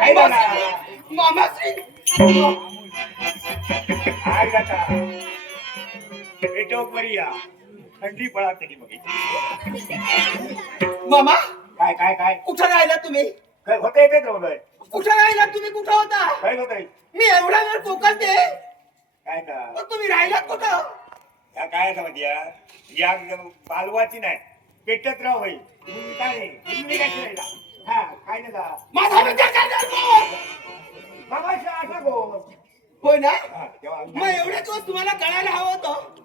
काय झाला मामाश्री काय जाता पेटोक बरी या थंडी पळा तरी बघितली मामा काय काय काय कुठं राहिला तुम्ही काय होतं येते होतंय कुठं राहिला तुम्ही कुठं होता काय होतंय मी एवढा वेळ कोकणते काय का पण तुम्ही राहिलात कुठं या काय समजया या बालवाची नाही पेटत राव भाई तुम्ही काय नाही तुम्ही काय राहिला हा काय नाही का माझा विचार करणार कोण? बाबाशी असं गो होय ना हा तेव्हा मग एवढे दिवस तुम्हाला कळायला हवं होतं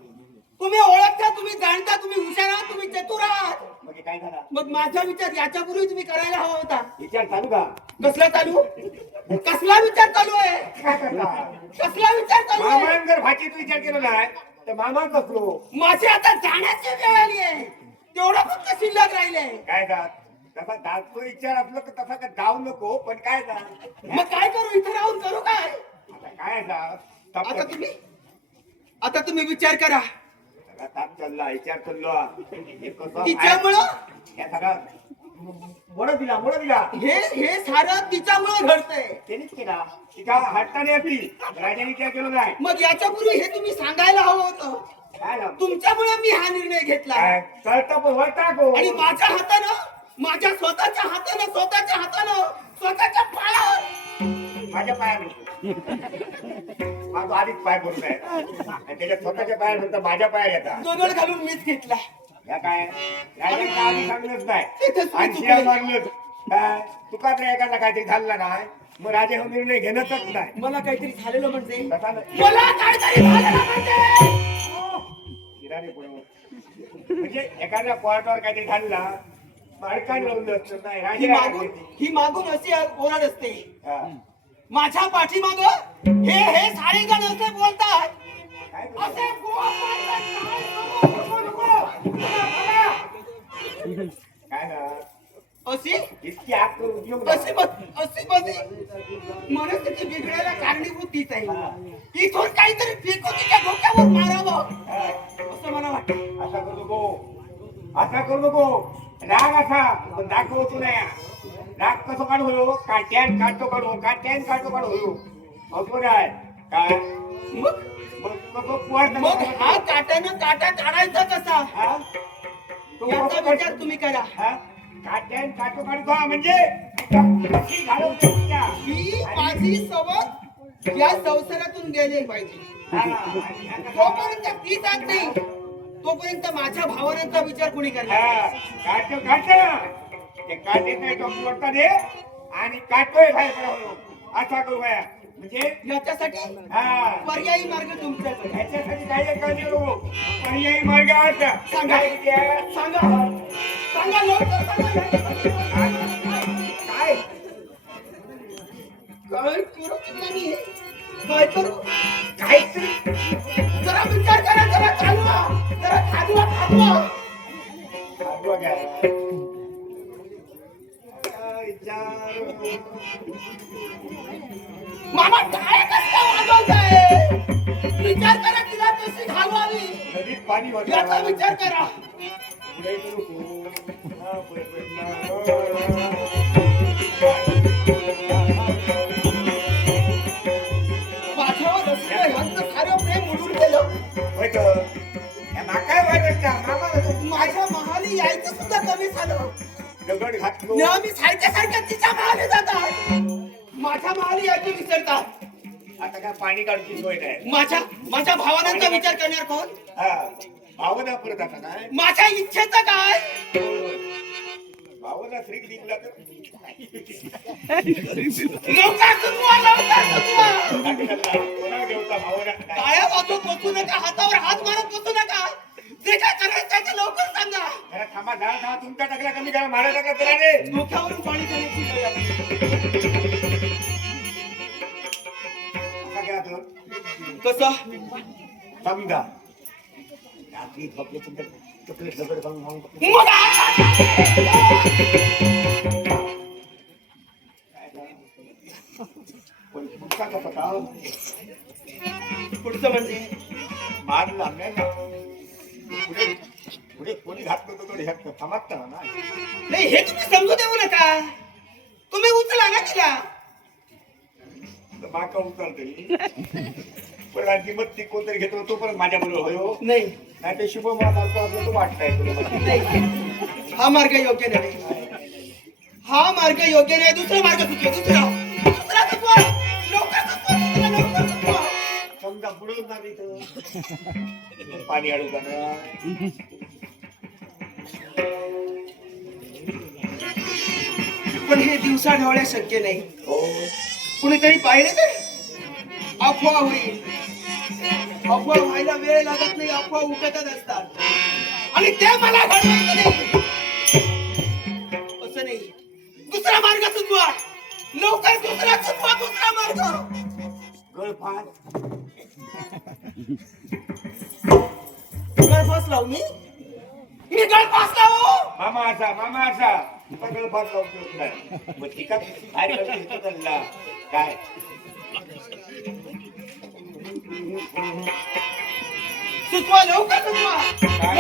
तुम्ही ओळखता तुम्ही जाणता तुम्ही हुशार आहात तुम्ही चतुर आहात मग काय झाला मग माझा विचार याच्यापूर्वी तुम्ही करायला हवा होता विचार चालू का कसला चालू कसला विचार चालू आहे काय करता कसला विचार चालू आहे मामान जर भाचीत विचार केला नाही तर मामा कसलो माझी आता जाण्याची वेळ आली आहे तेवढं फक्त शिल्लक राहिले काय का तसा दाखतो विचार असलो तर तसा का जाऊ नको पण काय जा मग काय करू इथे राहून करू काय आता काय जा आता तुम्ही विचार करा ताप चालला विचार चाललो हे कसं तिच्यामुळं या सगळा मोड दिला हे सारं तिच्यामुळं घडतंय त्यांनीच केला तिच्या हट्टाने असती राजाने विचार केला नाही मग याच्यापूर्वी हे तुम्ही सांगायला हवं होतं काय ना तुमच्यामुळे मी हा निर्णय घेतला काय कळतं पण वळता गो आणि माझ्या हातानं माझ्या स्वतःच्या स्वतःच्या पायावर माझ्या पायाने माझा आधीच पाय भरून आहे आणि त्याच्या स्वतःच्या पायावर नंतर माझ्या पायावर येतात दोघड घालून मीच घेतला या काय राजाने आधी सांगलंच नाही तिथेच मी आणि चुकले. शिया मारलंच काय तुकाच एखादा काहीतरी झालं नाही मग राजा हा निर्णय घेणंच नाही मला काहीतरी झालेलं म्हणजे तसा नाही. मला काहीतरी झालेलं म्हणजे हिराने पुढे म्हणजे एखाद्या पॉइंटवर काहीतरी झाला अडकान लावून असतं नाही राजा ही मागून अशी ओरड असते हा. माझ्या पाठीमाग हे सारे जण असे बोलतात काय असे काय ना अशी इतकी आग उपयोग अशी मनस्थिती बिघडायला कारणीभूत तीच आहे इथून काहीतरी फेकून तिच्या डोक्यावर मारावं असं मला वाटतं असा करू नको राग असा पण दाखवतो नाही राग कसं काढू हो काट्यान काढतो काढू असं काय काय मग मग कसं पोहायचं मग हा काट्यानं काटा काढायचा कसा हा? तो याचा कसं विचार काढतो? तुम्ही करा हा? काट्यान काढतो म्हणजे कशी घालवतो तुझ्या? ही माझी सवय या संसारातून गेली पाहिजे हा, आणि आता जोपर्यंत ती जात नाही तोपर्यंत माझ्या भावनांचा विचार कोणी करणार हा, ते काटे नाही तो वरता दे आणि काटोय बाहेर पडावं असा करू बाया म्हणजे याच्यासाठी हा पर्यायी मार्ग तुमच्याकडे ह्याच्यासाठी काही काळजी नको पर्यायी मार्ग आहे सांगा. सांगा लवकर सांगा. काय काय करू तुम्ही? काय करू काहीतरी जरा विचार करा जरा चालवा जरा थांबवा आठवा घ्या. विचार मामा काय कसं वाजवताय विचार करा तिला कशी घालवावी नदीत पाणी याचा विचार करा पुढे नको. हा, माझ्यावर असलेलं ह्यांचं सारं प्रेम उडून गेलं होय का? या माकाय वाटत का? मामा माझ्या महाली यायचं सुद्धा कमी झालं दगड घातलो नेहमी सारख्या तिच्या महाली जातात माझ्या महाली यायचं विसरतात आता काय पाणी काढूची सोय नाही माझ्या भावनांचा विचार करणार कोण हा भावना परत आता काय माझ्या इच्छेचं काय भावना श्री दिला तर लवकर सुचवा, लवकर सुचवा. कोणा देवता भावना काय? पाया वाचून बसू नका हातावर हात मारत बसू नका जे काय करायचं ते लवकर सांगा जरा थांबा झाड थांबा तुमचा टाकला कमी करा मारा टाकला त्याला रे डोक्यावरून पाणी खाण्याची वेळ आली. असा घ्या तर. कसं समजा रात्री झोपले तुमच्या चॉकलेट दगड खाऊन खाऊन मग पण पुढचा कसा का पुढचं म्हणजे मारला नाही ना पुढे पुढे कोणी घातलं तर ह्यात थांबत ना नाही हे तुम्ही समजू देऊ नका तुम्ही उचला ना तिला बाका उचलते पण आणखी मग ती कोणतरी घेतो तो पण माझ्या बरोबर होय हो. नाही नाही ते शुभ मार्ग आपलं तो वाटताय तुला नाही हा मार्ग योग्य नाही हा मार्ग योग्य नाही दुसरा मार्ग चुकला दुसरा चुकवा लवकर चुकवा लवकर चुकवा समजा बुडवून ना इथं पाणी अडू का ना पण हे दिवसा ढवळ्या शक्य नाही हो कुणीतरी पाहिले तर अफवा होईल अफवा व्हायला वेळ लागत नाही अफवा उगतच असतात आणि ते मला घडवायचं नाही असं नाही दुसरा मार्ग सुचवा लवकर दुसरा मार्ग गळफास गळफास लावू मी गळफास लावू मामा असा तुझा गळफास लावतो नाही मग ती का बाहेर करतो चालला काय सुचवा लवकर सुचवा काय